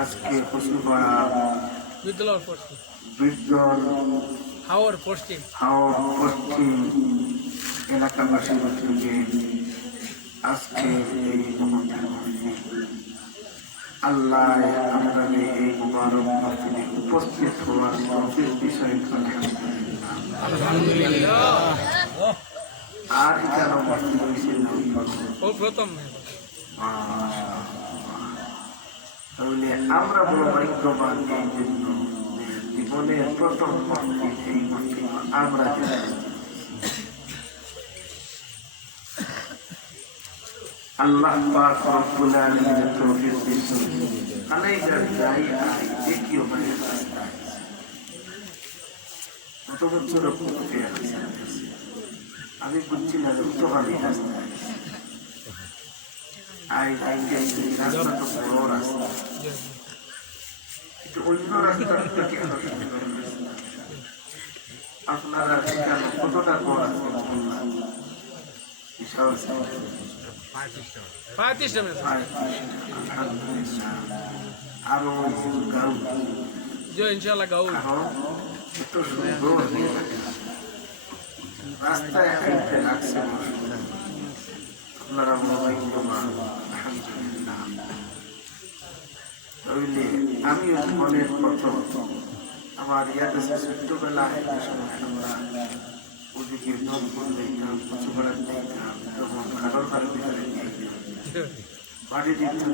আজকে কুসুমপাড়া হাওর পশ্চিম এলাকাবাসীর থেকে আজকে এই আল্লাহ আমাদের এই মুবারক মসজিদে উপস্থিত হওয়ার তৌফিক বিষয় আর কেন মসজিদ হয়েছে প্রথম তাহলে আমরা বড় ভাগ্যবান এই জন্য জীবনের প্রথম মসজিদ এই মসজিদ আমরা আল্লাহ পাক রব্বুল আলামিনের তৌফিক দিয়েছেন আলাইজার যাই আই দেখিও মানে কত বছর পরে আমি বুঝছি না তো আমি রাস্তায় রাস্তা তো বড় রাস্তা কিন্তু অন্য রাস্তা কেন আপনারা কেন কতটা বড় আরো গাউ ইনশাল্লাহ গাউ এত সুন্দর রাস্তায় রাখছে আপনারা আমি মনের প্রথম আমার ইয়াদে ছোট্টবেলায় আমরা ওদিকে নলপুর দেখতাম কচুপাড়া দেখতাম তখন খাগর পাড়ের ভিতরে বাড়ি দিতে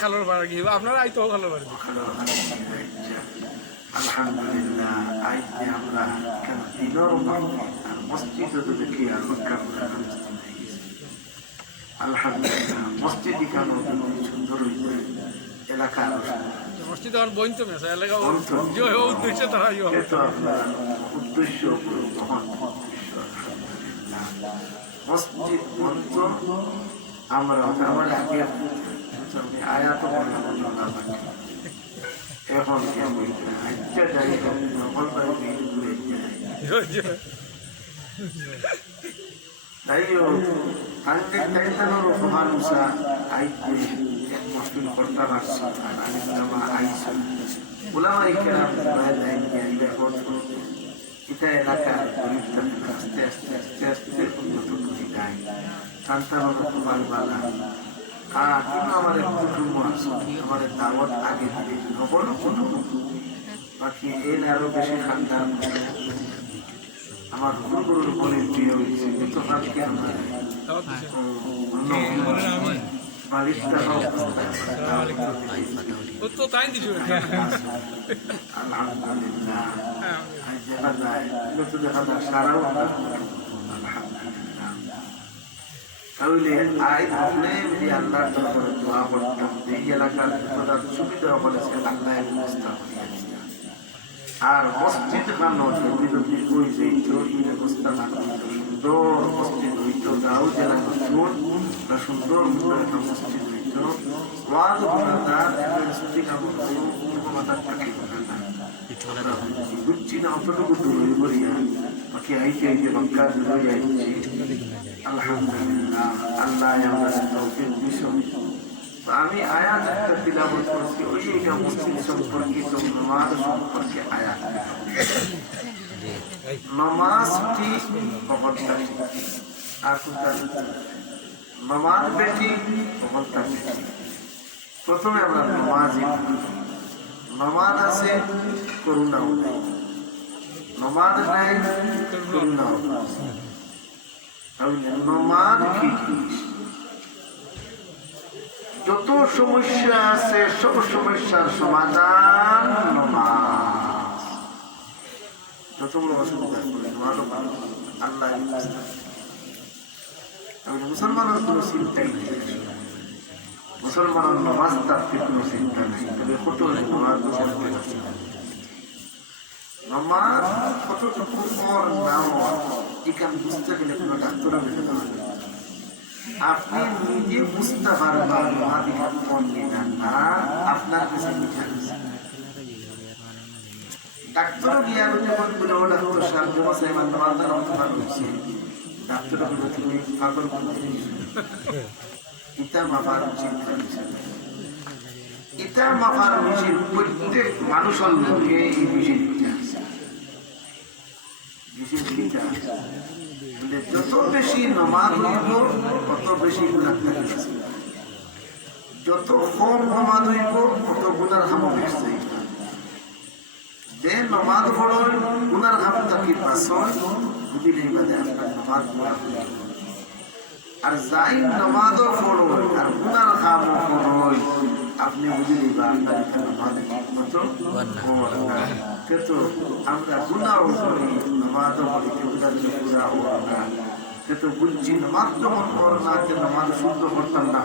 খালোর পাড়া গিয়ে আপনারা আইতো খালোর পাড়া আলহামদুলিল্লাহ আইতে আমরা কেন দিনর মসজিদ দেখি আর আলহামদুলিল্লাহ মসজিদ কেন সুন্দর হইতে এলাকা মসজিদ আমার বইতো না এলাকা উদ্দেশ্য তারা উদ্দেশ্য মসজিদ বন্ত আমরা আমার আগে আয়াত এখন যাই তাই হোক মানুষা আইতে এক মসজিদ করতে পারছি আলিমা আইসা ওলামাই কেরাম এটা এলাকার আস্তে আস্তে আস্তে আস্তে উন্নত করে যায় সন্তান বালা আর কিন্তু আমাদের কুটুম্ব আছে আমাদের দাওয়াত আগে দিয়ে বলো কোনো বাকি এর আরো বেশি খানদান আমার গুরুর বলে প্রিয় হয়েছে কিন্তু আজকে আমার মালিকটা আলহামদুলিল্লাহ দেখা যায় দেখা যায় সারাও আলহামদুলিল্লাহ তাহলে আই আপনি যদি আল্লাহর দরবারে দোয়া করতাম এই এলাকার প্রধান সুবিধা বলেছে আল্লাহ ব্যবস্থা করিয়া দিতেন আর মসজিদ বানানো যদি যদি কই যাইত এই ব্যবস্থা না করত সুন্দর মসজিদ হইত গাঁও জেলা নতুন সুন্দর একটা মসজিদ হইত ওয়াজ গুণাদার মাতার থাকে বুঝছি না অতটুকু দূর করিয়া বাকি আইতে আইতে বাক্কা দূরে যাইছি আলহামদুলিল্লাহ আল্লাহ আমাদের তৌফিক দিয়েছেন আমি আয়াত একটা তিলাওয়াত করছি ওই এটা মসজিদ সম্পর্কিত নামাজ সম্পর্কে আয়াত নামাজটি কবরটা আর কোনটা নামাজ বেটি কবরটা প্রথমে আমরা নামাজ আছে করুণাও নাই নামাজ নাই করুণাও নামাজ কি জিনিস যত সমস্যা আছে সব সমস্যার সমাধান নামাজ যত বড় অসুবিধা করে আল্লাহ মুসলমানের কোনো চিন্তাই নেই মুসলমানের নামাজ তার কোনো চিন্তা নেই তবে কত নামাজ নামাজ কতটুকু ওর নাম এখানে বুঝতে গেলে কোনো ডাক্তারও বেঁচে দেওয়া আপনি নিজে বুঝতে পারবেন নামাজ কোন নিদান না আপনার কাছে বিচার ডাক্তারও গিয়া যখন বলে ও ডাক্তার সাহেব জমাসাই নামাজ অর্থ ভালো হচ্ছে ডাক্তারও বলে তুমি পাগল বলতে এটা মাপার চিন্তা এটা মাপার মেশিন প্রত্যেক মানুষের লোকে এই মেশিনটা যত বেশি নামাজ হইব তত বেশি গুনাহ থাকে যত কম নামাজ হইব তত গুনার হাম বেশি যে নামাজ পড়ল গুনার হাম থাকি পাছল বুঝিলে বাদে আপনার নামাজ পড়া আর যাই নামাজও পড়ল আর গুনার হাম পড়ল আপনি বুঝিলে বা আপনার নামাজ মতো কিন্তু আমরা গুনাও করি নামাজও করি কেউটা পুরা ওরা না কিন্তু বুঝছি নামাজ যখন করো না যে নামাজ শুদ্ধ করতাম না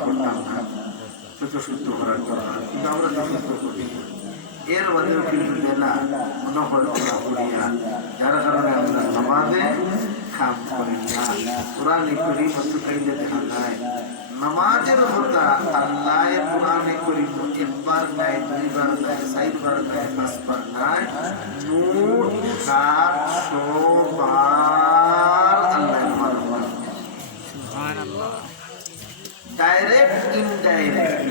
সেটা শুদ্ধ করার কথা কিন্তু আমরা তো শুদ্ধ করি এর বাদেও কিন্তু বেলা মনে হয় ওরা করিয়া যার কারণে আমরা নামাজে খাম করি না কোরআনে করি মতো কাইলে দেখা যায় নামাজের কথা আল্লাহ কোরআনে করি একবার নাই দুইবার নাই চারবার নাই পাঁচবার নাই মোট 700 বার আল্লাহ সুবহানাল্লাহ ডাইরেক্ট ইনডাইরেক্ট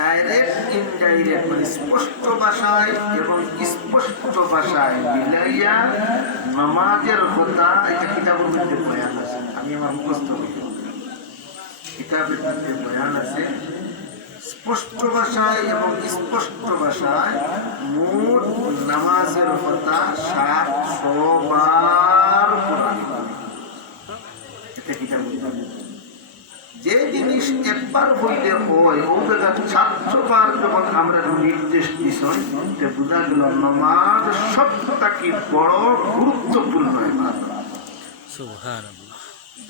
ডাইরেক্ট ইনডাইরেক্ট মানে স্পষ্ট ভাষায় এবং স্পষ্ট ভাষায় মিলাইয়া নামাজের কথা এটা কিতাবের মধ্যে বয়ান আছে আমি আমার মুখস্থ করি কিতাবের মধ্যে বয়ান আছে স্পষ্ট ভাষায় এবং স্পষ্ট ভাষায় মোট নামাজের কথা 700 বার কোরআনে এটা কিতাবের যে জিনিস একবার হইলে হয় ও জায়গা 700 বার যখন আমরা নির্দেশ দিছই তে বোঝা গেল নামাজ সবথেকে বড় গুরুত্বপূর্ণ ইবাদত সুবহানাল্লাহ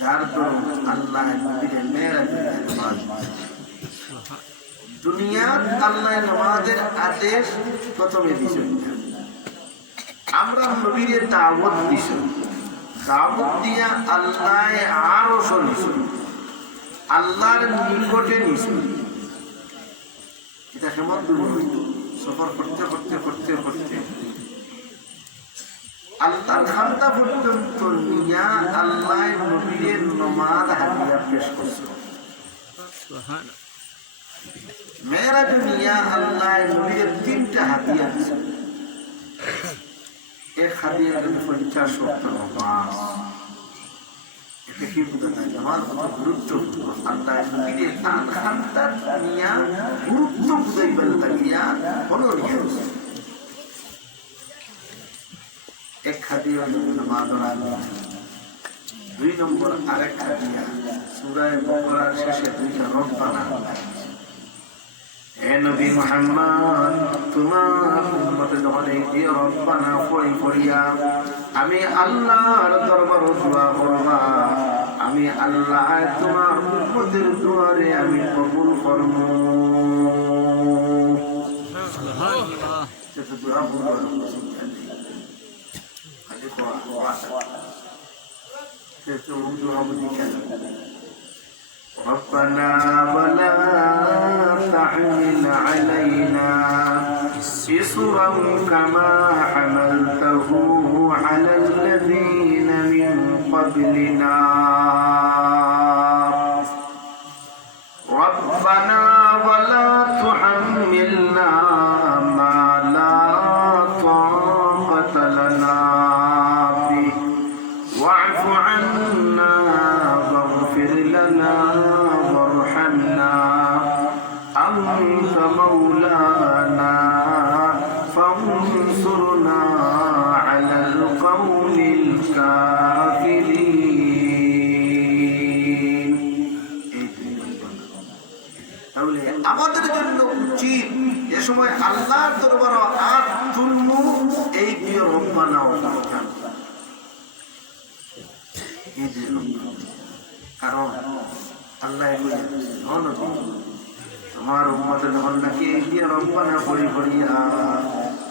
যার দরুন আল্লাহ নবীর মেরাজে নামাজ দুনিয়াত আল্লাহ নামাজের আদেশ প্রথমে দিছেন আমরা নবীর দাওয়াত দিছেন দাওয়াত দিয়া আল্লাহ আরো শুনছেন আল্লাহর নিকটে নিছেন এটা কেমন দূর হইত সফর করতে করতে করতে করতে আল্লাহর খান্দা পর্যন্ত নিয়া আল্লাহ নবীর নমাজ হাদিয়া পেশ করছে। মেরাজ নিয়া আল্লাহ নবীর 3টা হাদিয়া দিছে। এক হাদিয়া হলো 50 ওয়াক্ত নামাজ। এটা কি বুঝায়? নামাজ কত গুরুত্বপূর্ণ। আল্লাহ নবীর তার খান্দা নিয়া গুরুত্ব বুঝাইবার লাগিয়া হলো নিয়া এক হাদিয়া নামাজ। 2 নম্বর আরেক হাদিয়া সূরা বাকারার শেষে 2টা রব্বানা। হে নবী মুহাম্মদ, তোমার উম্মতে যখন এই রব্বানা পড়িয়া আমি আল্লাহর দরবারে দোয়া করবা, আমি আল্লাহ তোমার উম্মতের দোয়ারে আমি কবুল করব। সুবহানাল্লাহ। যেটা দোয়া বলবো ربنا ولا تحمل علينا إصرا كما حملته على الذين من قبلنا ربنا ولا تحملنا ما لا طاقة لنا به واعف عنا واغفر لنا وارحمنا أنت مولانا فانصرنا على القوم الكافرين। তাহলে আমাদের জন্য উচিত এ সময় আল্লাহর দরবারে আর তুলমু এই প্রিয় রব্বানা ওয়ালাম। কারণ আল্লাহ তোমার উম্মতের যখন নাকি এই প্রিয় রব্বানা পড়িয়া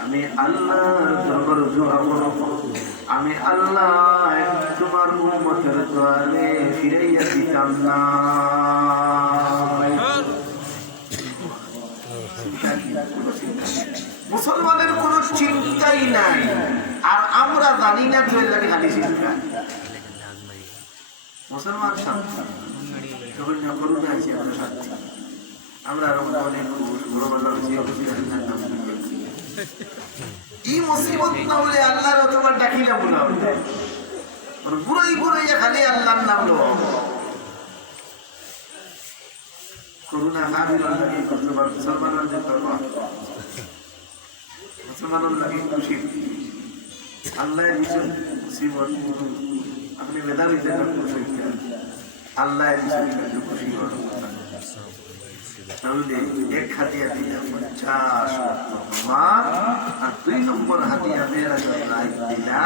আমি আল্লাহর দরবারে দোয়া করব, আমি আল্লাহ তোমার উম্মতের দোয়ারে ফিরাইয়া দিতাম না। মুসলমানের কোন চিন্তাই নাই, আর আমরা জানি না তো লাগে খালি চিন্তা। মুসলমান শান্তি তখন না করুন আছে আমরা শান্তি। আমরা অনেক এই মুসিবত না হলে আল্লাহর তোমার ডাকিলা বলা হবে বুড়াই বুড়াই খালি আল্লাহর নাম লো করুণা না বিরল লাগে করতে পারবে। মুসলমানের যে মুসলমানের লাগে খুশি আল্লাহ দিয়েছেন মুসিবত, আপনি মেধাবী যেটা খুশি আল্লাহ দিয়েছেন খুশি হওয়ার কথা। তাহলে এক হাতিয়া দিলে 50 নামাজ, আর 2 নম্বর হাতিয়া মেরাজের রাত দিলা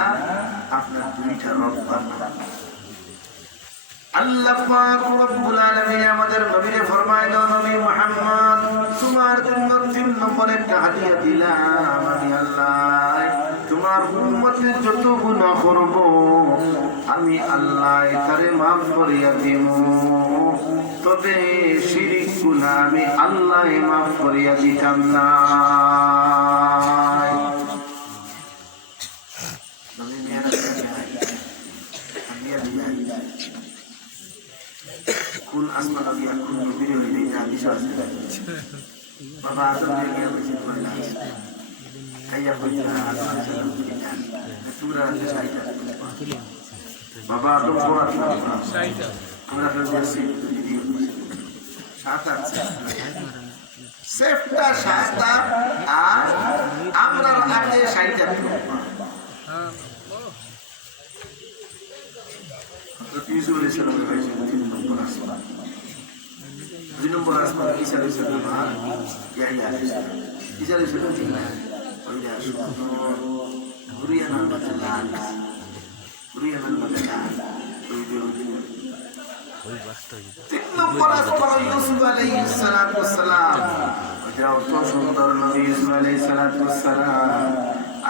আপনার 2টা রব্বানা। আল্লাহ পাক রব্বুল আলামিন আমাদের নবীকে ফরমাইলো, নবী মুহাম্মদ তোমার জন্য 3 নম্বর একটা হাদিয়া দিলাম আমি আল্লাহ। তোমার উম্মতের যত গুনাহ করব আমি আল্লাহ তারে maaf করিয়া দেব, তবে শিরক গুনাহ আমি আল্লাহ maaf করিয়া দিতাম না। নবী মেরাজ কোন আসমান দিয়া কোন নবীর হইলে হাদিস আছে। বাবা আদম দিয়ে বলেছে কইলা খাইয়া কইলা আদম সালাম কইলা তোমরা আছে সাইটা বাবা আদম বড় সাইটা আমরা কাছে ভিডিও সাত আছে সেফটা সাতটা আর আমরা আগে সাইটা হ্যাঁ ইউসুফ আলাইহিস সালামের ভাই 3 নম্বর আসমান। 2 নম্বর আসমান ঈসা আলাইহিস সালাম আর ইয়াহইয়া আলাইহিস সালাম। ঈসা আলাইহিস সালাম ওইটা ঘুরিয়া নাম বদলান ওই বাস্তব 3 নম্বর আসমান ইউসুফ আলাইহিস সালাতু ওয়াস সালাম। ওইটা অত সুন্দর নবী ইউসুফ আলাইহিস সালাতু ওয়াস সালাম।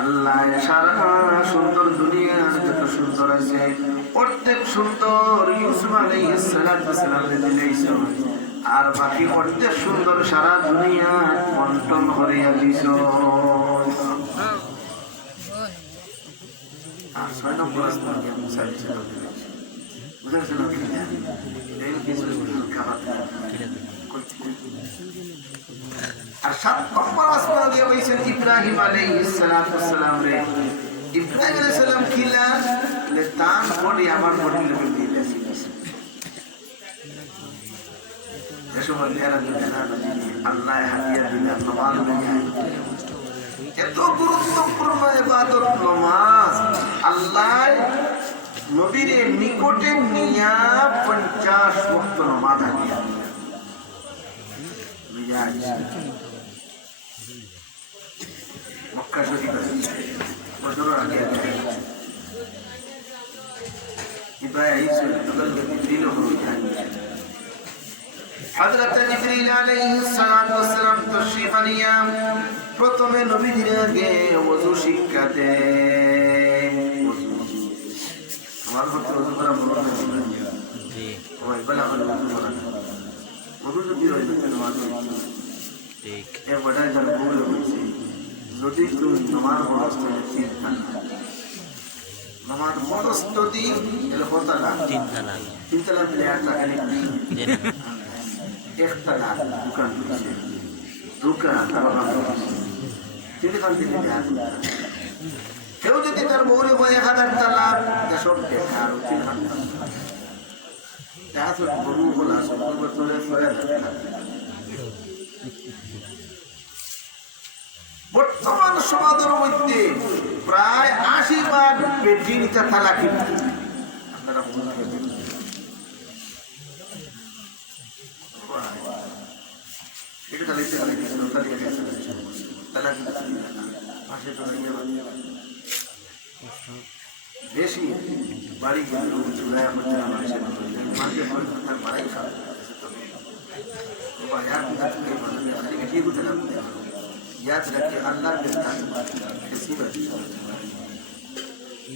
আল্লাহ সারা সুন্দর দুনিয়া যত সুন্দর আছে প্রত্যেক সুন্দর ইউসুফ আলাইহিস সালাতু ওয়াস সালাম দিলেইছো, আর বাকি প্রত্যেক সুন্দর সারা দুনিয়া বন্টন করিয়া দিছো। আর 6 নম্বর আসমান গিয়ে মুসা আলাইহিসসালাম বুঝেছেন আপনি এই কিছু খাবার আর 7 নম্বর আসমান গিয়ে বলেছেন ইব্রাহিম আলাইহিস সালাম রে ইব্রাহিম আলাইহিস সালাম কিলা লে তান বডি আমার বডি লেভেল দিয়ে দিয়েছে এসব আল্লাহর আল্লাহ হাদিয়া দিলেন নামাজ এত গুরুত্বপূর্ণ ইবাদত নামাজ আল্লাহ নবীর নিকটে নিয়া 50 ওয়াক্ত নামাজ হাদিয়া মিজাজ মক্কা শরীফ বছর আগে ইব্রাহিম দিল হযরত জিবরিল আলাইহিস সালাম তশরীফ আনিয়া প্রথমে নবীদের আগে ওযু শিক্ষা দেন আমার হতে ওযু করা বড় না জি ওই বলা বলা ওযু যদি হয় তো নামাজ ঠিক এ বড় জান ভুল হইছে যদি তুমি নামাজ পড়তে চিন্তা না নামাজ পড়তে এর কথা না চিন্তা না দিলে আর টাকা নেই একটা লাখ দোকান করেছে দোকান টেলিফোন থেকে কেউ যদি তার বউরে 1000 লাখ সব বেকার গরু বলা বছরে 6000 বর্তমান সমাজের মধ্যে প্রায় 80% বেটি নিতে তালাকি আপনারা এটা তাহলে বেশি বাড়ি চুলায় মানুষের বাড়াই याद रखिए अल्लाह के साथ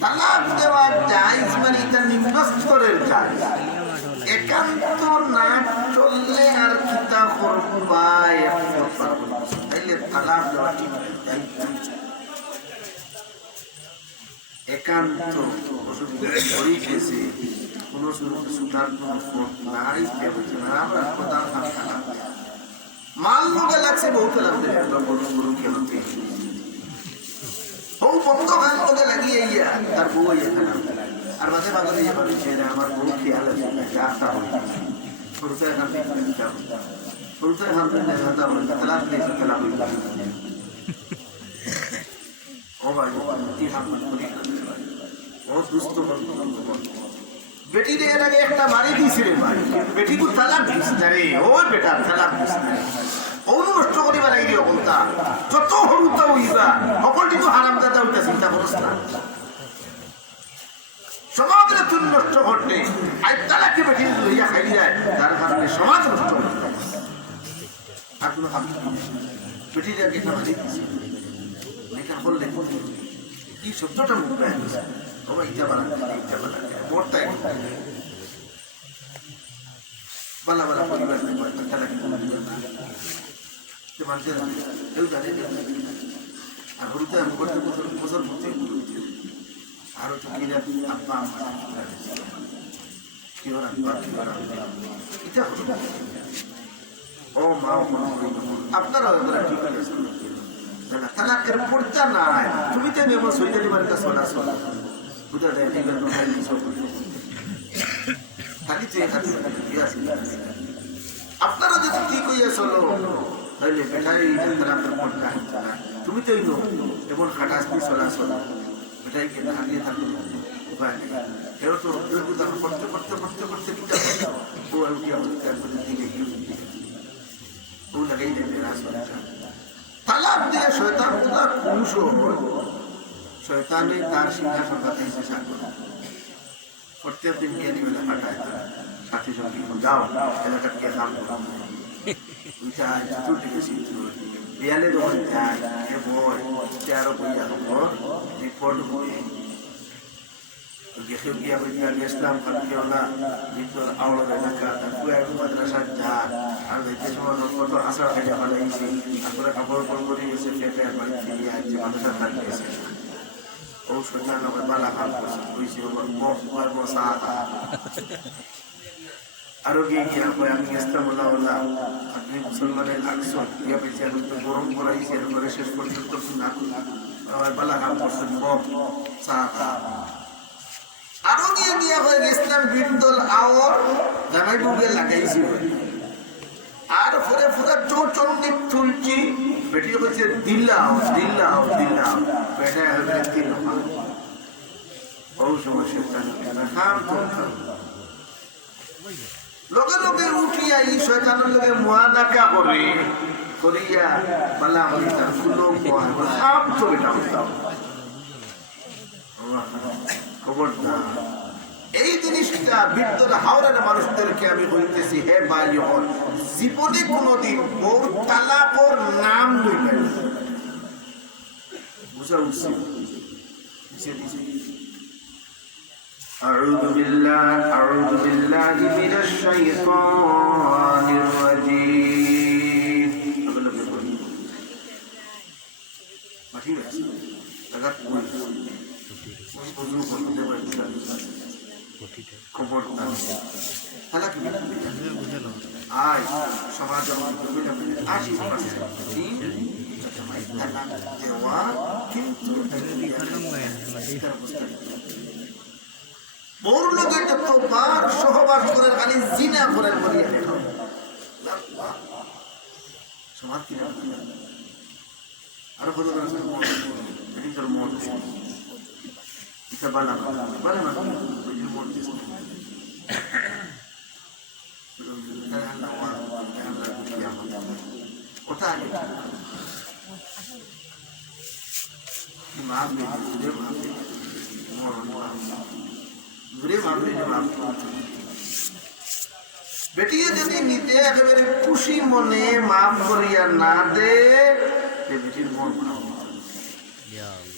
তালাক দেওয়া জায়েজ মানে এটা নিম্ন স্তরের জায়েজ একান্ত না চললে আর কিতা করবা তাইলে তালাক দেওয়া ঠিক একান্ত অসুবিধা করেই গেছে কোনো সুধার কোনো ফোন নাই আমরা প্রধান তালাক মাল লোকে লাগছে বহু তালাক দেবে বড় কেন বউ বন্ধ খান লোকে লাগিয়ে ইয়া তার বউ আর মাঝে মাঝে ইয়ে ভাবছে আমার বউ খেয়াল আছে আস্থা হয় শুরুতে এখান থেকে শুরুতে এখান থেকে তালাক দিয়েছে তালাক ও ভাই কি হামলা করি ও দুস্থ বেটি দিয়ে এর আগে একটা বাড়ি দিয়েছে রে ভাই বেটি কু তালাক দিস না রে ও বেটা তালাক দিস না ওনু নষ্ট করিবা লাগি অকলতা যত হরুতা হইবা সকলটি তো হারামজাদা হইতা চিন্তা করছ না সমাজের তুই নষ্ট ঘটে আর তালাকে বেটি লইয়া খাই যায় তার কারণে সমাজ নষ্ট হচ্ছে আর কোনো কাম বেটি দিয়ে একটা বাড়ি দিয়েছে লেখা বললে কি শব্দটা মুখ বের হয়েছে ও ইটা বানা মোরটাই বালা বালা পরিবার তালাকে আর হরুতে আমি করতে বছর ভর্তি আরো তো আব্বা ও মা আপনারা ঠিক আছে তালাকের পড়তা নাই তুমি তো নেব সৈদারি বাড়িতে সোনা সোনা বুঝা যায় ঠিক আছে খালি তো এখানে আপনারা যদি ঠিক হইয়া চলো তাহলে বেটাই তালাকের পড়তা তুমি তো এমন খাটাসনি সোনা সোনা বেটাই কে হারিয়ে থাকো উপায় নেই এও তো পড়তে পড়তে পড়তে পড়তে ও উঠি আমাদের দিকে ও লাগাই দেবে রাসনা তালাক দিলে শয়তান তার পুরুষ শয়তানে তার সিংহাসন পাতে চেষ্টা করে প্রত্যেক দিন গিয়ে নিবেলা পাঠায় তারা সাথী সঙ্গী যাও এলাকার গিয়ে কাম করো যায় চতুর্দিকে সিদ্ধ দেয়ালে যখন যায় এ বই তেরো বইয়া রিপোর্ট বই গেছে গিয়া বইয়া গেছিলাম কালকেওলা ভিতর আওড়া এলাকা তারপরে এক মাদ্রাসার যান আর দেখতে সময় কত আশা খাইয়া ফেলাইছি তারপরে কাপড় পর করে গেছে ফেটে বাড়ি ফিরিয়ে আসছে মাদ্রাসা থাকতেছে ও শয়তান আমার বালা কাম করছে কইছে ওর বসা আরো গিয়া কই আমি গেছতাম বলা আপনি মুসলমানের আকসন ইয়া বেঁচে আমি তো গরম করাইছি এরপরে শেষ পর্যন্ত না আমার বালা কাম করছে সাহা আরো গিয়া হয়ে গেছিলাম বিন্দল আওর জামাই বুকে লাগাইছি আর পরে পুরো চৌচন্ডি তুলছি বেটি হচ্ছে দিল্লাও বেটা হবে তিন ও সমস্যা খাম তো লগে উঠিয়া এই শয়তানের লগে মুআনাকা করে করিয়া বালা হইতা ফুলো কোয়া খাম তো বেটা খবরদার এই জিনিসটা বিদ্যুৎ হাওড়ার মানুষদেরকে আমি বলতেছি হে ভাই জীবনে কোনোদিন ওর তালাকর নাম লইবেন বুঝা উচিত أعوذ بالله من الشيطان الرجيم আয় সমাজ দেওয়া কিন্তু ওর লোকের যতবার সহবাস করে খালি জিনা করে করিয়া দেখো সমাজ কি আরো কত তোর মন এটা বালা মন ওটা আগে বেটিয়ে যদি নিতে একেবারে খুশি মনে মাফ করিয়া না দে বেটির মন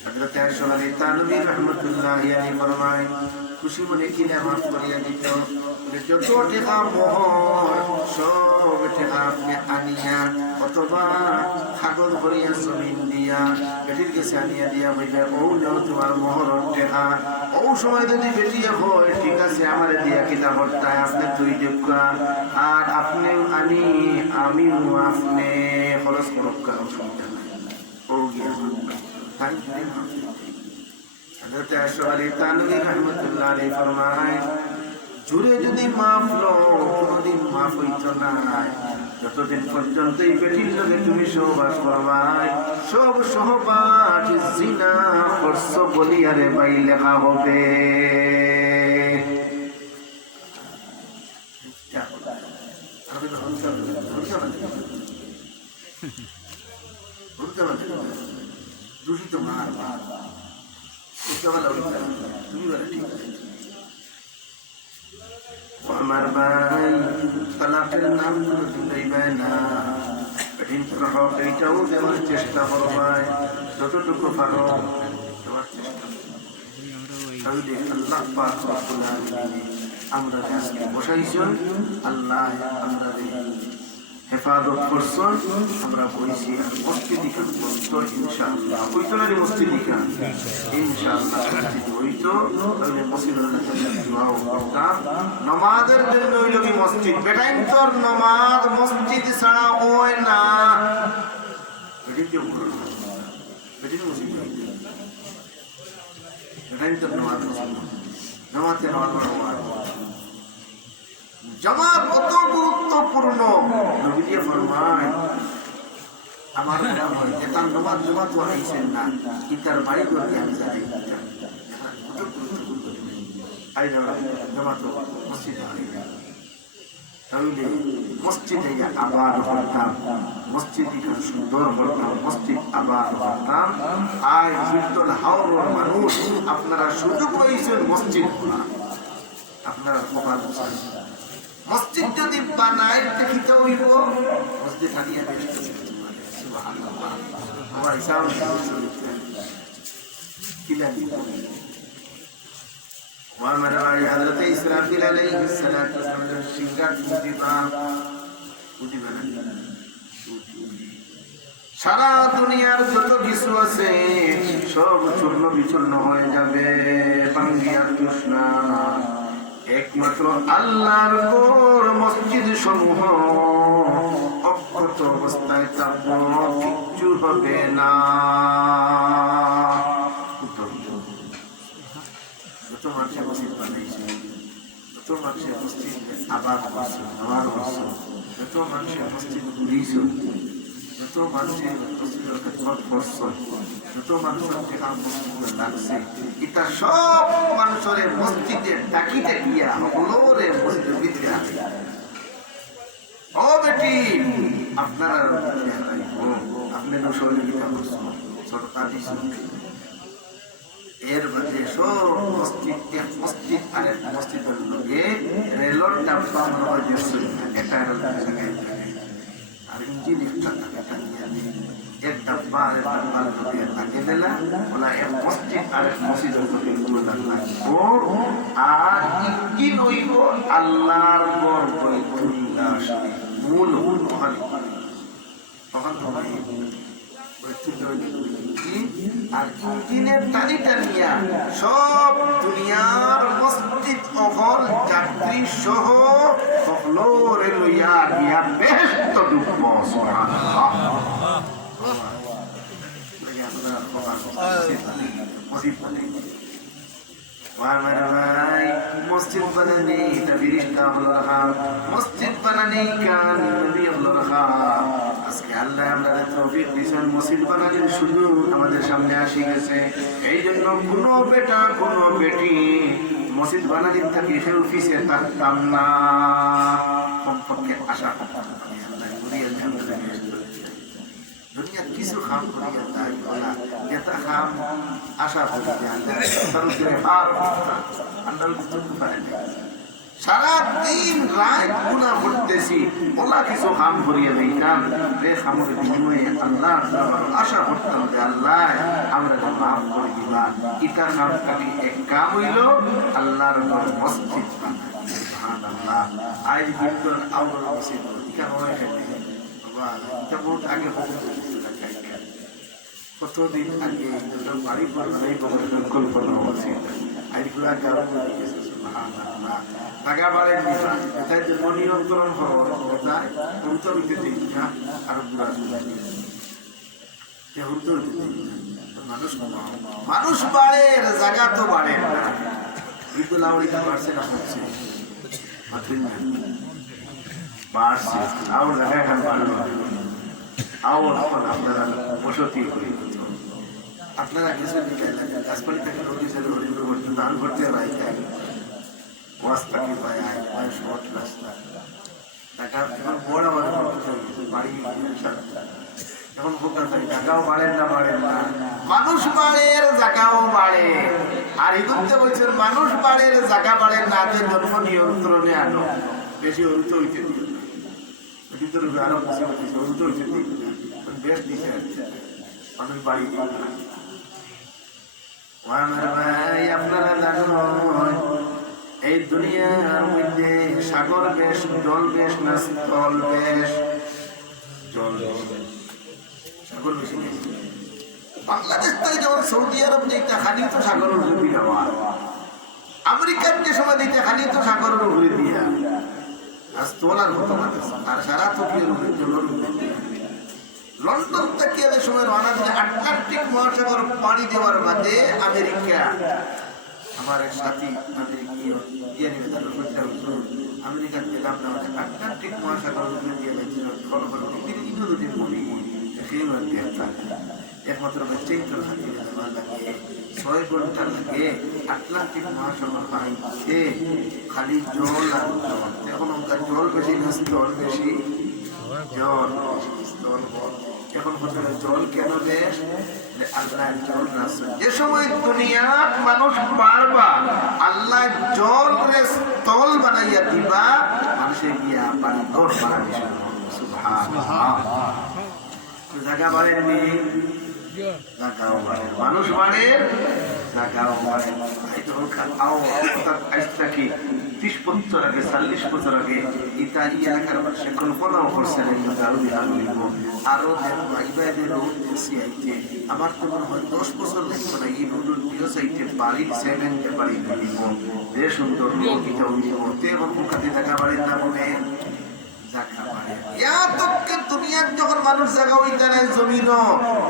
হযরত আয়েশা রাদিয়াল্লাহু রাহমাতুল্লাহি আলাইহি ফরমায় খুশি মনে কিনা মাফ করিয়া দিত যত টাকা মোহর সব টাকা আপনি আনিয়া অথবা খাগল করিয়া জমিন দিয়া বেটির কাছে আনিয়া দিয়া বলবে ও নাও তোমার মোহর টাকা ও সময় যদি বেটিয়ে হয় ঠিক আছে আমার দিয়া কিতাব হত্যায় আপনি দুই যোগ্য আর আপনিও আমিও আপনি খরচ করক অসুবিধা নাই ও গিয়া হযরত আয়েশা রাদিয়াল্লাহু রাহমাতুল্লাহি আলাইহি ফরমায় জুরে যদি মাফ লো কোনদিন মাফ হইত না যতদিন পর্যন্ত এই বেটির লগে তুমি সহবাস করবাই সব সহবাস জিনা করছ বলিয়ারে বাই লেখা হবে দূষিত মার তুমি বলে ঠিক আছে আমার ভাই তালাকের নাম দিবে না কঠিন প্রভাব এইটাও দেওয়ার চেষ্টা করবাই যতটুকু পারো দেওয়ার চেষ্টা তাহলে আল্লাহ পাক রব্বুল আলামিন আমরা আজকে বসাইছেন আল্লাহ আমরা হেফাজত করছেন আমরা বইছি মসজিদি কাজ করতো ইনশাআল্লাহ হইতো না মসজিদি কাজ ইনশাআল্লাহ হইতো তাহলে মসজিদের দোয়াও করতাম নামাজের জন্য ওই লোকই মসজিদ বেটাইন তোর নামাজ মসজিদ ছাড়া হয় না বেটির মসজিদ বেটাইন তোর নামাজ নামাজে নামাজ পড়া জামাত কত গুরুত্বপূর্ণ নবী দিয়ে ফরমায় আমার মনে হয় যেতাম জামাত আইছেন না ইতার বাড়ি করে আমি জানি কত গুরুত্বপূর্ণ আই জামাত মসজিদে তাহলে মসজিদে আবার করতাম মসজিদে সুন্দর করতাম মসজিদ আবার করতাম আয় বিদ্যুৎ হাওড়ের মানুষ আপনারা সুযোগ পাইছেন মসজিদ খোলা আপনারা কপাল মসজিদ যদি বানায় দেখিতে হইব মসজিদ হারিয়ে সুবহানাল্লাহ আমার হিসাব কিলানি وامر حضرت اسرافیل علیہ السلام সিংহার সারা দুনিয়ার যত কিছু আছে সব চূর্ণ বিচূর্ণ হয়ে যাবে, ভাঙ্গিয়া তৃষ্ণা। একমাত্র আল্লাহর ঘর মসজিদ সমূহ অক্ষত অবস্থায় থাকব, কিচ্ছু হবে না। যত মানুষের মসজিদ বানাইছে, যত মানুষের মসজিদ আবাদ করছে, নামাজ করছে, যত মানুষের মসজিদ ঘুরিয়েছ, যত মানুষের মসজিদের খেদমত করছে, যত মানুষের টেকা মসজিদে লাগছে, এটা সব মানুষের মসজিদে ডাকিতে গিয়া হলোরে মসজিদের ভিতরে আছে। ও বেটি, আপনারা আপনি সহযোগিতা করছেন, সরকার দিচ্ছে। এর মধ্যে সব মসজিদ, এক মসজিদ আর এক মসজিদের লোকে রেলর ডাব্বা মনে হয় একটা রেল আর ইঞ্জিন একটা টাকাটা নিয়ে এক ডাব্বা আর এক ডাব্বার লোকে লাগিয়ে দিলা, ওলা এক মসজিদ আর এক মসজিদের লোকে লাগবো। আর ইঞ্জিন হইব আল্লাহর ঘর বাইতুল্লাহ শরীফ, মূল ওখানে। তখন তোমার আর ইঞ্জিনের টানিটা নিয়া সব দুনিয়ার মসজিদ অহল যাত্রী সহ সকলরে লইয়া গিয়া বেহেশত ঢুকব। সুবহানাল্লাহ। মসজিদ বানানি এটা ফেরেশতা হলো রাখা, মসজিদ বানানি কান নবী হলো রাখা। আজকে আল্লাহ আমাদের তৌফিক দিয়েছেন, মসজিদ বানানোর সুযোগ আমাদের সামনে আসি গেছে। এই জন্য কোনো বেটা কোনো বেটি মসজিদ বানানোর থাকি সে অফিসে থাকতাম না, কমপক্ষে আশা করতাম দুনিয়া কিছু খাম করিয়া তাই বলা যেটা খাম আশা করি সারা দিন রাত গুনাহ করতেছি, ওলা কিছু খাম করিয়া দিতাম রে, খামের বিনিময়ে আল্লাহ আশা করতাম যে আল্লাহ আমরা মাফ করে দিবা। এটা খাম খালি এক কাম হইল আল্লাহর মসজিদ বানায়। সুবহানাল্লাহ। আজ কিন্তু আল্লাহর মসজিদ কেন হয় বহুত আগে কতদিন আগে বাড়ি পরিকল্পনা হচ্ছে আইগুলা কারণ টাকা বাড়েন এটাই যে নিয়ন্ত্রণ হওয়ার এটাই গুরুত্ব দিতে দিই না, আরো মানুষ মানুষ বাড়ে, জায়গা তো বাড়ে না। ঈদুল আউলিকা বাড়ছে না হচ্ছে বাড়ছে, আবার জায়গা এখন বাড়লো, আবার আপনারা বসতি করি। আপনারা কিছু গাছপালি থেকে নদী ছেলে হরিপুর করতে দান করতে পাই, রাস্তাকে পায় শর্ট রাস্তা টাকা এখন বড় বাড়ি এখন ভোকার পাই, টাকাও বাড়েন না বাড়েন না, মানুষ বাড়ে জায়গাও বাড়ে। আর ইগুনতে বলছেন মানুষ বাড়ে জায়গা বাড়ে না, যে জন্ম নিয়ন্ত্রণে আনো, বেশি অরুত হইতে দিও না, ভিতরে আরো অরুত হইতে দিই বেশ দিতে মানুষ বাড়ি দিই না। আপনারা জানেন এই দুনিয়ার মধ্যে সাগর বেশ, জল বেশ না স্থল বেশ? জল সাগর বেশি। বাংলাদেশ থেকে যেমন সৌদি আরব যেটা খালি তো সাগরের উপরে দেওয়া, আমেরিকার যে সময় দিতে খালি তো সাগরের উপরে দিয়া আর স্থলার মতো আর সারা তো জলের উপরে দিয়া। লন্ডন থেকে যে সময় রওনা দিলে আটলান্টিক মহাসাগর পাড়ি দেওয়ার বাদে আমেরিকা, আমার এক সাথী আমেরিকার গেলাম না, আটলান্টিক মহাসাগর দিয়ে গেছিল একমাত্র বাচ্চাই তো লাগে 6 ঘন্টা লাগে আটলান্টিক মহাসাগর পাইছে খালি জল আর জল। এখন ওখানে জল বেশি না স্থল বেশি? জল স্থল। এখন বলতে জল কেন দেশ? আল্লাহ জল আছে। যে সময় দুনিয়ার মানুষ পারবা আল্লাহ জল রে স্থল বানাইয়া দিবা, মানুষে গিয়া পানি ঘর বানাবি। সুবহানাল্লাহ। জায়গা বাড়েনি, জায়গাও বাড়ে, মানুষ বাড়ে, জায়গাও বাড়ে। 30 বছর আগে 40 বছর আগে ইটা এলাকার মানুষে কল্পনাও করছে না আরো ভাইবাইদের রোড দেখছি আইতে আমার তো মনে হয় 10 বছর লাগবে না এই রোডের প্রিয় সাইটে বাড়ি সেভেন্টে বাড়ি দিব যে সুন্দর রোড এটা উঠব তে এখন কাছে জায়গা বাড়ির নাম হবে দুনিয়ার যখন মানুষ জায়গা হইতে নাই জমিন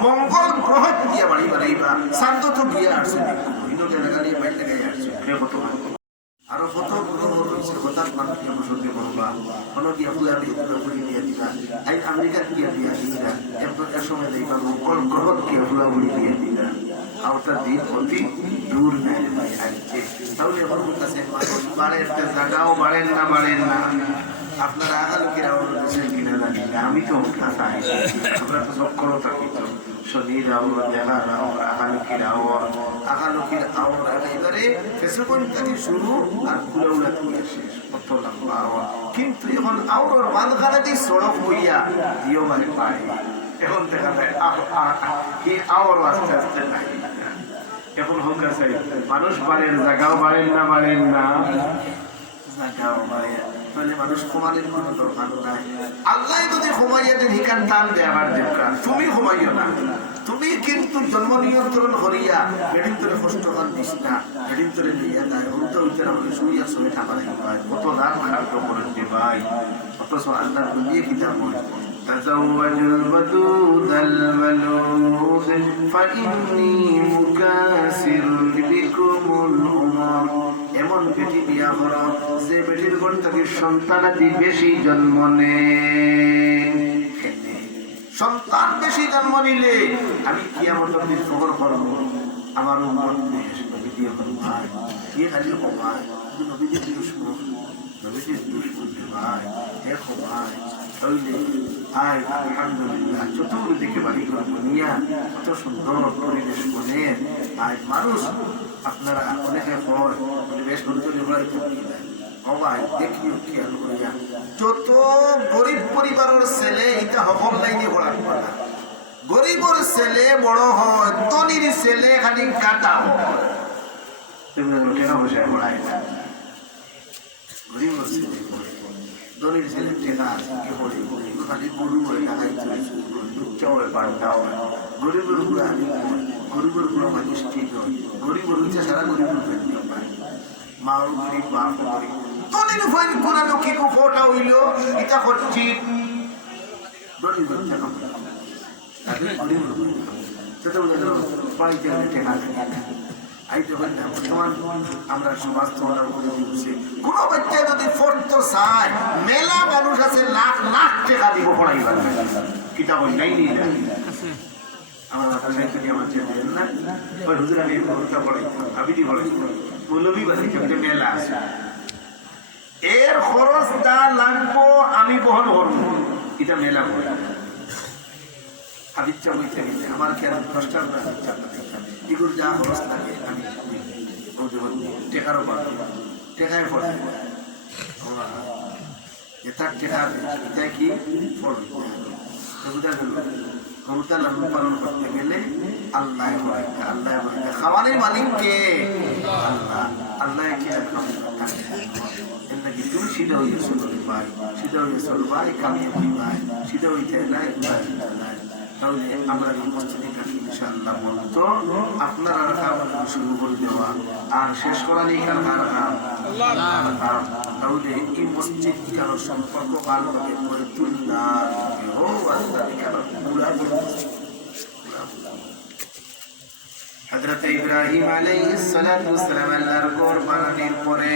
মঙ্গল গ্রহ গিয়া বাড়ি বাড়াইবা শান্ত তো গিয়া আসছে জায়গা নিয়ে বাইরে লাগাই আসছে আরো কত গ্রহ রয়েছে হঠাৎ মানুষকে বসতে বলবা কোনো গিয়া ফুলার ফুলাফুলি দিয়ে দিবা এই আমেরিকার গিয়া দিয়া দিবা এরপর এর সময় দেখবা মঙ্গল গ্রহ গিয়া ফুলাফুলি দিয়ে দিবা আওতার দিন অতি দূর নাই আসছে তাহলে এখন কাছে মানুষ বাড়ের জায়গাও বাড়েন না আপনারা আগালুকিরা বলতেছেন কিনা জানি না আমি তো চাই আমরা তো সব করো থাকি তো শনির আওয়ার দেখার আওয়ার আগালুকির আওয়ার এবারে ফেসবুক থেকে শুরু আর কুলাউলা থেকে শেষ কত লম্বা আওয়ার কিন্তু এখন আওয়ার মাঝখানে দিয়ে সড়ক হইয়া দিও মানে পায় এখন দেখা যায় কি আওয়ার আস্তে আস্তে নাই এখন হোক আছে মানুষ বাড়ের জায়গাও বাড়েন না জায়গাও বাড়ে তাহলে মানুষ ক্ষমানের কোনো দরকার নাই আল্লাহ যদি ক্ষমাইয়া দেন হিকান টান দেওয়ার দরকার তুমি ক্ষমাইও না তুমি কিন্তু জন্ম নিয়ন্ত্রণ করিয়া বেডিন তোরে কষ্ট কর দিস না বেডিন তোরে লইয়া যায় উল্টো উল্টো আমাকে শুইয়া শুয়ে থাকা লাগে ভাই কত রাত খাদ্য করেন ভাই অথচ আল্লাহ দুনিয়া কিতাব বলে تزوجوا الودود الولود فإني مكاسر بكم الأمم এমন বেটি বিয়া করো যে বেটির ঘর থেকে সন্তানাদি বেশি জন্ম সন্তান বেশি জন্ম নিলে আমি কিয়ামতের দিন খবর করবো আমার উম্মত নবী দিয়ে ভাই কি খালি ভাই নবীজির দুশমন ভাই দেখো ভাই তাহলে আয় আলহামদুলিল্লাহ চতুর্দিকে বাড়ি দুনিয়া কত সুন্দর পরিবেশ বনে আয় মানুষ আপনারা অনেকে পরিবেশ দেখিও খেয়াল করিয়া যত গরিব পরিবারের ছেলে এটা হকল লাইনে পড়ার কথা গরিবর ছেলে বড় হয় ধনীর ছেলে খালি কাটা হয় কেন বসে পড়ায় না গরিবর ছেলে ধনীর ছেলে টেকা আছে কি করে খালি গরু হয়ে টাকাই চলেছে লুচ্চা হয় পাল্টা হয় গরিবের গুলো আমি গরিবের গুলো মানুষ ঠিক হয় গরিবের হচ্ছে সারা গরিবের ফেলতে পায় মাও গরিব বাপ গরিব ধনীর ফাইন কোনানো কি ফোটা হইল এটা হচ্ছে গরিবের টাকা গরিবের সেটা বুঝে গেল বাড়িতে টেকা আইতে হইলে বর্তমান আমরা সমাজ তোমার করে দিচ্ছি কোনো বাচ্চা যদি পড়তে চায় মেলা মানুষ আছে লাখ লাখ টাকা দিব পড়াইবার কিতাব নাই নি না আমার মাথা নাই কি আমার ছেলে দেন না ওই হুজুর আমি পড়তে পড়াই আবিদি পড়াই মৌলভী বাড়ি একটা মেলা আছে এর খরচটা লাগবো আমি বহন করবো এটা মেলা করে আবিচ্ছা বইতে গেলে আমার খেয়াল 10টার এগুলো যা খরচ লাগে আমি টেকারও পারবো টেকায় পড়ে এটার টেকার এটা কি বুঝা গেল ক্ষমতা লালন পালন করতে গেলে আল্লাহ আল্লাহ খাওয়ানোর মালিক কে আল্লাহ আল্লাহ কে নাকি তুমি সিধা হইয়া চলবে ভাই সিধা হইয়া চলবাই কামিয়াবি ভাই সিধা হইতে নাই তাহলে আমরা এই মসজিদে ইনশাআল্লাহ বলতো আপনারা কাম শুরু করে দেওয়া আর শেষ করা নেই কার কাম তাহলে এই মসজিদ কারো সম্পর্ক ভালোভাবে করে তুললাম ও আল্লাহ কারো পুরা হযরত ইব্রাহিম আলাইহিস সালাতু ওয়াস সালাম আল্লাহর ঘর বানানোর পরে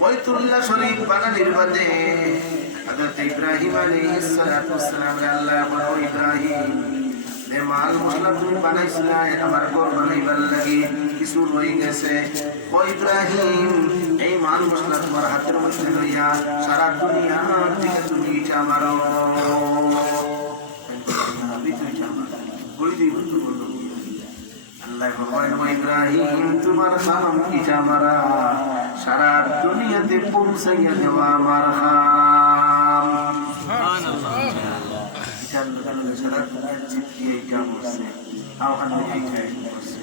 বাইতুল্লাহ শরীফ বানানোর বাদে হযরত ইব্রাহিম আলাইহিস সালাতু ওয়াস সালাম আল্লাহ বলো ইব্রাহিম যে মাল মশলা তুমি বানাইছিলা আমার ঘর বানাইবার লাগি কিছু রয়ে গেছে ও ইব্রাহিম এই মাল মশলা তোমার হাতের মধ্যে লইয়া সারা দুনিয়া থেকে তুমি এটা আমার বই দিই বন্ধু বললো আল্লাহ ভগবান ইব্রাহিম তোমার খাম এটা মারা সারা দুনিয়াতে পৌঁছাইয়া দেওয়া আমার খাম সারা দুনিয়ার চিঠি এইটা বলছে আহ্বান এইটা বলছে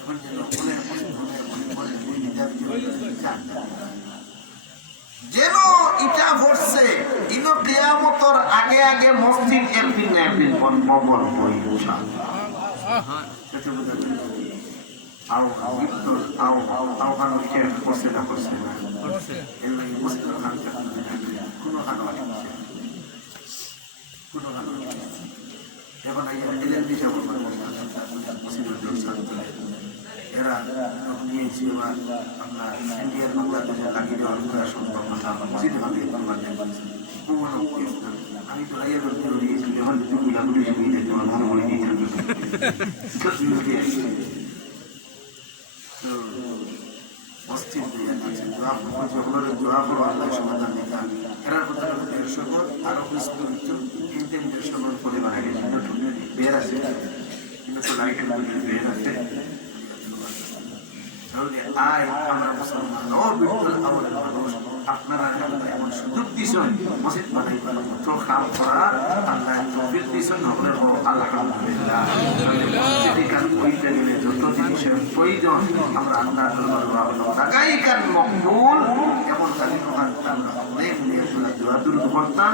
এখন যেন মনের যেন ইটা ভরছে ইনো কিয়ামতর আগে আগে মসজিদ একদিন না একদিন ববর বই ইনশাআল্লাহ আও বিদ্যুৎ আও কানো শেষ করছে না এর লাগে মসজিদ খান কোনো হানাওয়ানি কোনো হানাওয়ানি এখন এলেন দিশা বলবেন মসজিদের ছাত্র এরা নিয়েছি এবার আপনার ইন্ডিয়ার বাংলাদেশে লাগিয়ে দেওয়ার প্রয়াস সম্ভব না মসজিদ ভাবে আমি তো রাইয়া করতে দিয়েছি যখন তুমি লাগুলি শুনিয়ে দেখতে আমার মনে করে দিয়েছি মসজিদ দিয়ে আছে দোয়া করছে ওগুলোর দোয়া করো আল্লাহ সমাধান দিতে এরার কথা হলো 150 ঘর আরো কিন্তু 150 ঘর করে বানাই গেছে বের আছে কিন্তু তো লাইটের বের আছে তাহলে আয় আমরা মুসলমান ও বিট্টল আমাদের মানুষ আপনারা এমন সুযোগ দিয়েছেন মসজিদ বানাইবার মতো কাম করার আল্লাহ তৌফিক দিয়েছেন হলে আলহামদুলিল্লাহ মসজিদে কাজ করতে গেলে যত জিনিসের প্রয়োজন আমরা আল্লাহ লাগাই কান মকবুল এমন কাজে আমরা অনেক দোয়াদুল করতাম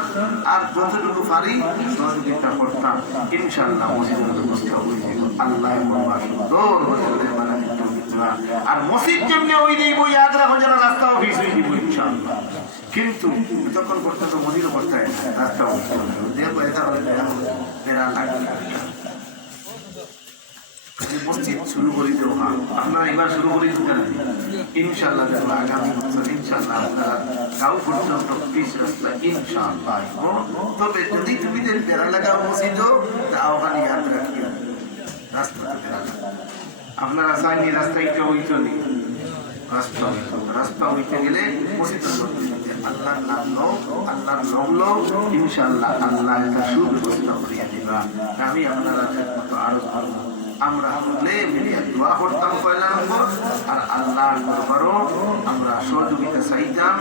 আর যতটুকু পারি সহযোগিতা করতাম ইনশাআল্লাহ মসজিদের ব্যবস্থা হয়ে যাবে আল্লাহ সুন্দর আর মসজিদ যেমনি ওই দিব ইয়াদ রাখো যারা রাস্তা অফিস হয়ে দিব ইনশাআল্লাহ কিন্তু যতক্ষণ পর্যন্ত মসজিদ অবস্থায় রাস্তা দেখবো এটা হলে বেড়া লাগে মসজিদ শুরু করে দেবো আপনারা এবার শুরু করে দিতে ইনশাআল্লাহ দেখবো আগামী বছর ইনশাআল্লাহ আপনারা গাঁও পর্যন্ত পিস রাস্তা ইনশাআল্লাহ তবে যদি তুমি বেড়া লাগাও মসজিদও তা ওখানে ইয়াদ রাখিও রাস্তাতে বেড়া লাগা আপনারা চাইনি রাস্তা একটা হইতো নি রাস্তা হইতে গেলে আল্লাহর নাম লো আল্লাহর নাম লো ইনশাআল্লাহ আল্লাহ একটা সুব্যবস্থা করিয়া দিবা আমি আপনারা মতো আরো আমরা হলে মিলিয়ে দোয়া করতাম পয়লা নম্বর আর আল্লাহর দরবারও আমরা সহযোগিতা চাইতাম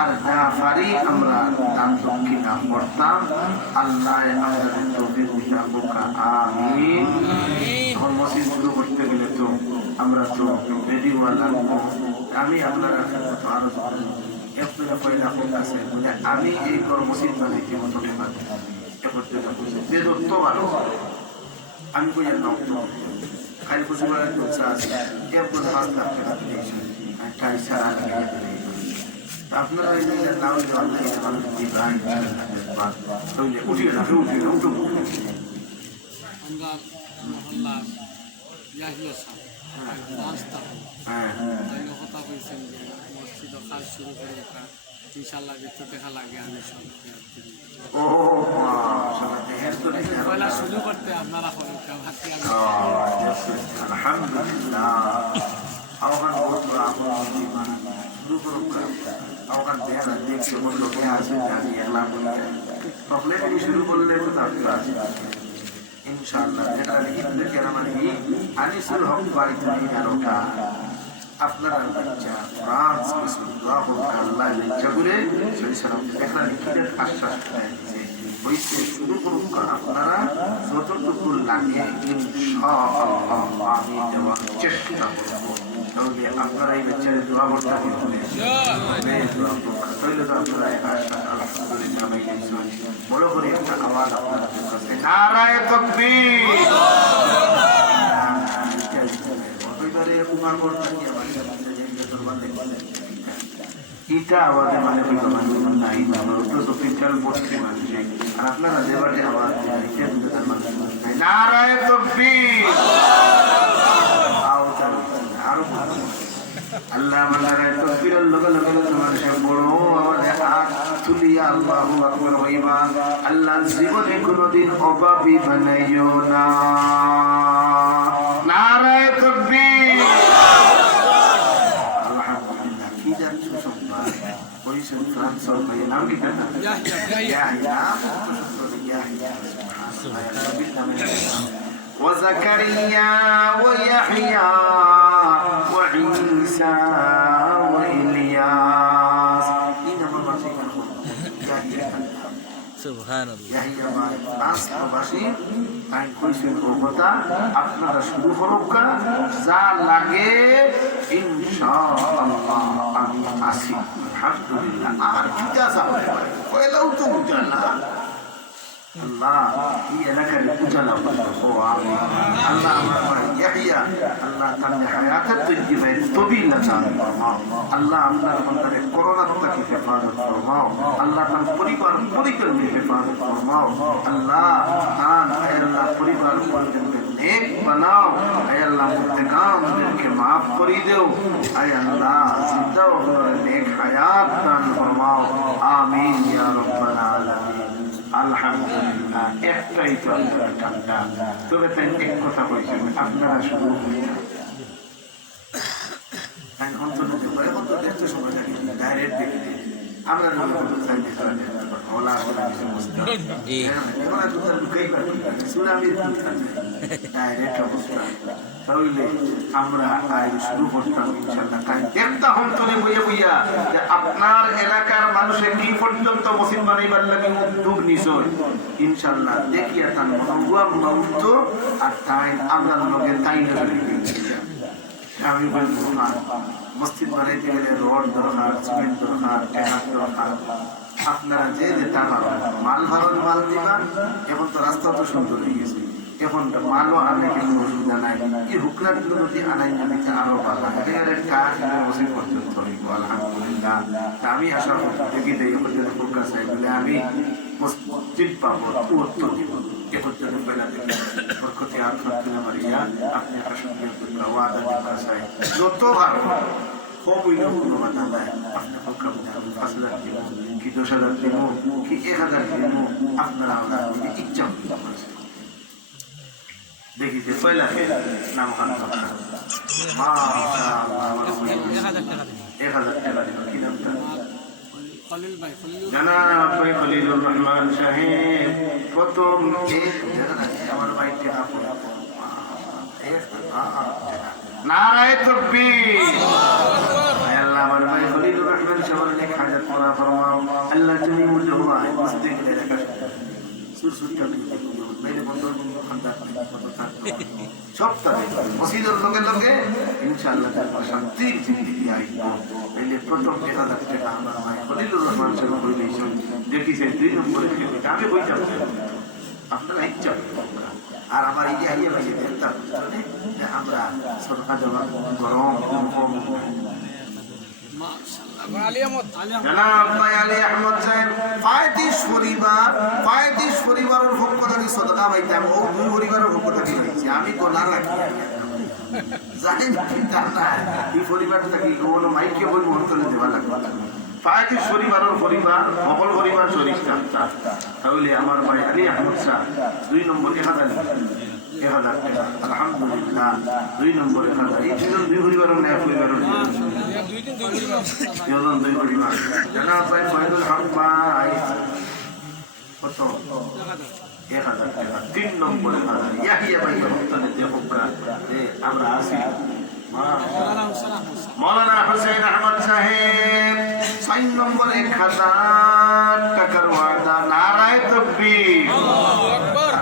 আর যা পারি আমরা দান দক্ষিণা করতাম আল্লাহ আমাদের তৌফিক দিতা বোকা আমিন এখন মসজিদ শুরু করতে গেলে তো আমরা তো রেডিওয়া লাগবো আমি আপনারা আরো একটা পয়লা আছে বলে আমি এই মসজিদ বানাইতে মতো বেদত্ব ভালো আমি কই খালি কিছু বলার ইচ্ছা আছে এরপর 5 লাখ টাকা দিয়েছি একটা ইচ্ছা লাগে আপনারা এই নাম উঠিয়ে রাখে উঠিয়ে উঠো আমরা কথা বলছেন যে মসজিদ কাজ শুরু করে ইনশাল্লাহ ভিতর দেখা লাগে আমি পয়লা শুরু করতে আপনারা আলহামদুলিল্লাহ শুরু করুন দেখছে কোন লোকে আছে প্রবলেম শুরু করলে তো তারপর আছে ইনশাআল্লাহ যেটা লিখতে কেরামানি আনিসুল হক বাড়িতে আলোকা আপনারা বাচ্চা ফ্রান্স কিছু দোয়া হোক আল্লাহ ইচ্ছা করে সেই সালাম দেখা লিখিতে আশ্বাস দিয়েছে হইতে শুরু করুন আপনারা যতটুকু লাগে ইনশাআল্লাহ আমি দেওয়ার চেষ্টা করব তাহলে আপনারা এই বাচ্চার দোয়া করতে হবে তাহলে তো আপনারা আলহামদুলিল্লাহ বড় করে একটা আওয়াজ আপনাদের কাছে নারায়ে তাকবীর ইটা আওয়াজে মানে নাই বসছে মানুষ আর আপনারা যেবারে আওয়াজ নারায়ে তাকবীর আরো আল্লাহ নারায়ে তাকবীরের লগে লগে মানুষ বড় আওয়াজে হাত তুলিয়া আল্লাহু আকবার হইবা আল্লাহ জীবনে কোনোদিন অভাবী বানাইও না নারায়ে তাকবীর আলহামদুলিল্লাহ কি জানছো সবাই বলছেন ফ্রান্স ভাই নাম কি জানেন ইয়াহিয়া সুবহানাল্লাহ وزكريا ويحيى وعيسى وإلياس সুবহানাল্লাহ। ইয়াহিয়া ভাই ফ্রান্স প্রবাসী আইন কইছেন ও কথা আপনারা শুরু করুকা যা লাগে ইনশাআল্লাহ আমি আসি আলহামদুলিল্লাহ আর কি যা কইলাও তো জানা আল্লাহ এই এলাকার উজালা ও আমি আল্লাহ আমার ভাই ইয়াহিয়া আল্লাহ তাআলা হায়াতের তৈয়বা তবিলা দান ফরমাও আল্লাহ আপনার বান্দারে করোনা থেকে হেফাজত ফরমাও আল্লাহ তার পরিকল্পনা হেফাজত ফরমাও আল্লাহ আল্লাহ পরিবার পরিজনকে নেক বানাও আল্লাহ মুত্তাকামদেরকে maaf করে দাও আল্লাহ জিন্দা ও নেক হায়াত দান ফরমাও আমিন ইয়া রাব্বাল আলামিন আলহামদুলিল্লাহ একটাই তো আপনার ঠান্ডা তবে তাই এক কথা বলছেন আপনারা শুরু দেখতে সময় থাকে ডাইরেক্ট দেখতে আমরা আমরা শুরু করতাম আপনার এলাকার মানুষের কি পর্যন্ত মসজিদ বানাইবার লাগে উদ্যোগ নিশ্চয় ইনশাল্লাহ দেখিয়া তার মনোভূত আর তাই আমরা লোকে তাই আমি বলবো মসজিদ বানাইতে গেলে রড দরকার সিমেন্ট দরকার ট্যাঙ্ক দরকার আপনারা যে টাকা মাল ভাড়ার মাল দিবা এখন তো রাস্তা তো সুন্দর হয়ে গেছে এখন মালও আনে কিন্তু অসুবিধা নাই এই হুকলার যদি আনাই নিতে আরো ভালো একেবারে কাজ মসজিদ পর্যন্ত হইব আলহামদুলিল্লাহ আমি আশা করি দেখি দেই পর্যন্ত ফোকাস হয় বলে আমি মসজিদ পাবো উত্তর দিব এ পর্যন্ত পয়লা থেকে বরকতে আর খাতুনা মারিয়া আপনি আসলে ওয়াদা দিবা চাই যত ভালো খুবই কোনো কথা নাই আপনি ফোকা আমি 5 লাখ দিব কি 10,000 দিব কি 1,000 দিব আপনারা আমরা ইচ্ছা করতে দেখি যে পয়লা নাম খান কি নামটা জনাব খলিলুর রহমান সাহেব প্রথম আমার ভাইকে নারায়ে তাকবীর আল্লাহ আমার ভাই খলিলুর রহমান সাহেবের নেক হাজাত পুরা ফরমাও আল্লাহ তুমি মুজে হুয়া মসজিদ के এলাকা সুরসুরটা মেরে বন্ধু খান্ডা কত থাকতো সব তাই মসজিদের লগে লগে ইনশাআল্লাহ তাআলা শান্তির জিন্দেগি আইব এলে প্রথম 1000 টাকা আমার ভাই খলিলুর রহমান সাহেব কই দিয়েছেন দেখিছে 2 নম্বরে আমি বইটা আপনারা ইচ্ছা আর আমার এই আইয়া ভাই দেখতাম যে আমরা সরকার দেওয়া গরম কম জনাব ভাই আলী আহমদ সাহেব ফায়দিস পরিবারের পক্ষ থেকে সদকা পাইতাম ও 2 পরিবারের পক্ষ থেকে পাইছি আমি গোনা রাখি জানেন কি তা না এই পরিবার থেকে কোনো মাইকে বই মহতলে দেওয়া লাগবে ফায়দিস পরিবার সকল পরিবার শরীফ থাকতা তাহলে আমার ভাই আলী আহমদ সাহেব 2 নম্বর 1000 টাকা আলহামদুলিল্লাহ 2 নম্বর 1000 এই ছিল 2 পরিবারের না পরিবারের দুই পরিবার জানা ভাই ফয়দুল হক ভাই কত 1000 টাকা 3 নম্বর 1000 ইয়াহিয়া ভাই হপ্তানে দেখোকা যে আমরা আসি মৌলানা হোসেন আহমদ সাহেব 6 নম্বর 1000 টাকার ওয়াদা নারায়ে তাকবীর আল্লাহু আকবার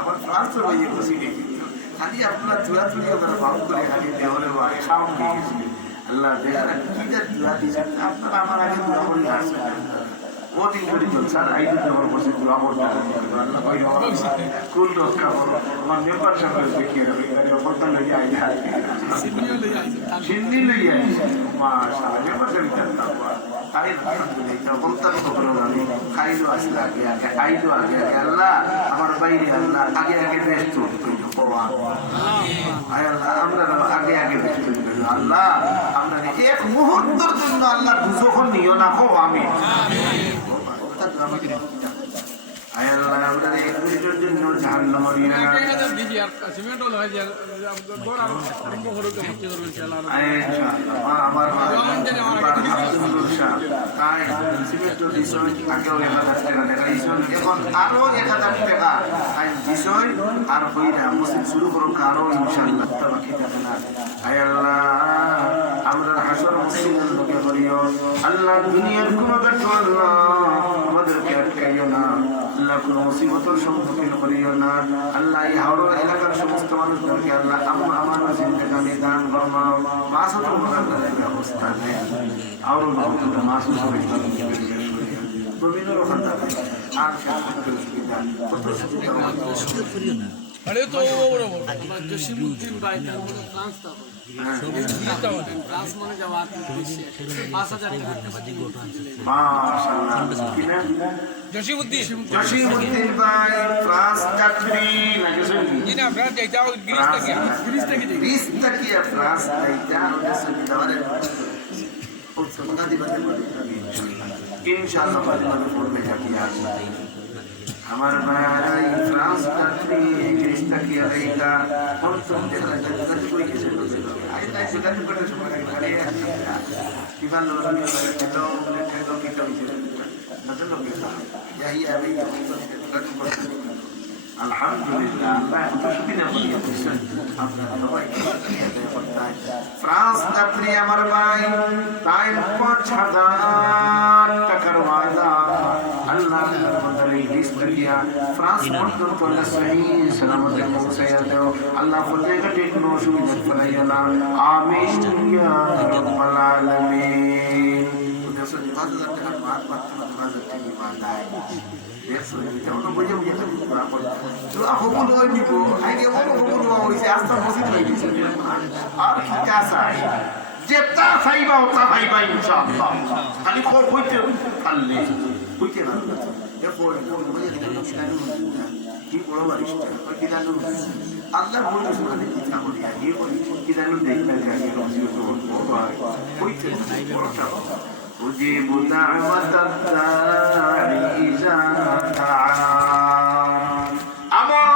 আবার ফ্রান্সের ভাইয়ে খুশি দেখি খালি আপনার চুরাচুরি আপনারা ভাব করে খালি দেওয়ালে ভাই সামনে আল্লাহ দেখেন কিটা দোয়া দিয়েছেন আপনারা আমার আগে দোয়া করে আসছেন ও দিন করে চলছেন আইডি দেওয়ার বসে দোয়া করতে আল্লাহ ভাই কুল রক্ষা করো আমার নেপাল সাহেব দেখিয়ে রাখবে এখানে বলতে লাগে আইডি হাতে সিন্ধি লই আইছে মাশাআল্লাহ নেপাল সাহেব জানতা তাই আলহামদুলিল্লাহ বলতে তো আমি খাইলো আসলে আগে আইডো আগে আল্লাহ আমার বাইরে আল্লাহ আগে বেস্ট হতো আমরা আগে বেস্ট আল্লাহ আমরা এক মুহূর্তের জন্য আল্লাহ বুঝখন নিও না হো আমি আল্লাহ আমরা এক মিনিটের জন্য জাহান্নাম দিনা আমার এখন আরো 1000 টাকা বিষয় আর হই না মসজিদ শুরু করুন আরো ইনশাআল্লাহ বাকি থাকে না আল্লাহ আমরা হাসর মসজিদের লোকে করি করিও আল্লাহ দুনিয়ার কোনো ব্যর্থ আল্লাহ আমাদেরকে আটকাইও না আল্লাহ কোনো মুসিবতের সম্মুখীন করিও না আল্লাহ এই হাওড়া এলাকার সমস্ত মানুষদেরকে আল্লাহ আমার জিন্দেগানি দান ফরমাও মাসুদ মুরাদের অবস্থা নেই আরো মাসুদ জমিনের ওখানে আর কত সুবিধা আরে তো বড় বড় আমার জসিমউদ্দিন ভাই তার মনে ট্রান্স থাকে ট্রান্স মানে যাওয়া 5,000 টাকা মাশাআল্লাহ কিনা জসিমউদ্দিন জসিমউদ্দিন ভাই ফ্রান্স যাত্রী লাগেছেন জি না আপনারা যাইতা গ্রিস থেকে গ্রিস থেকে ফ্রান্স যাইতা ওদের সুবিধারে ইনশাআল্লাহ ফাতিমাতে পড়বে জাকিয়া আমার ভাই ফ্রান্স যাত্রী গ্রিস থেকে যাইতা প্রথম দেখা যাচ্ছে কই গেছে আই তাই সেটা করে সময় লাগে কিভাবে লোক কিটা نزل له بيطلع يا هي أبيه الحمد لله الله تشبينا بني بسن আপনার সবাই ফ্রান্স যাত্রী আমার ভাই টাইম 5,000 টাকার ওয়াদা আল্লাহ বদলে হিস্ট্রিয়া ফ্রান্স পর্যন্ত সহি সালামত পৌঁছায়া দাও আল্লাহ ফতেহকে টেকনো সুবিধা ফলাইয়া না আমিন ইয়া রাব্বাল আলামিন উদ্দেশ্য 5,000 টাকার বাদ মাত্র 5,000 টাকা বাদ আয় দেখো এটা অন্য বুঝে বুঝে করা পড়ে তো আহমদ ওই নিকো আগে আহমদ হইছে আস্থা মসজিদ হয়ে গেছে আর কি কাসা যেটা খাইবা ওটা খাইবা ইনশাআল্লাহ খালি খোর হইতে পারলে হইতে না এরপর কি বড় বারিশটা ওই কি জানো আল্লাহ বলে শুনালে কি কাম করি আগে বলি কি জানো দেখতে যাই রসিও তো বড় হইতে বড়টা أجيب دعوة الداعي إذا دعان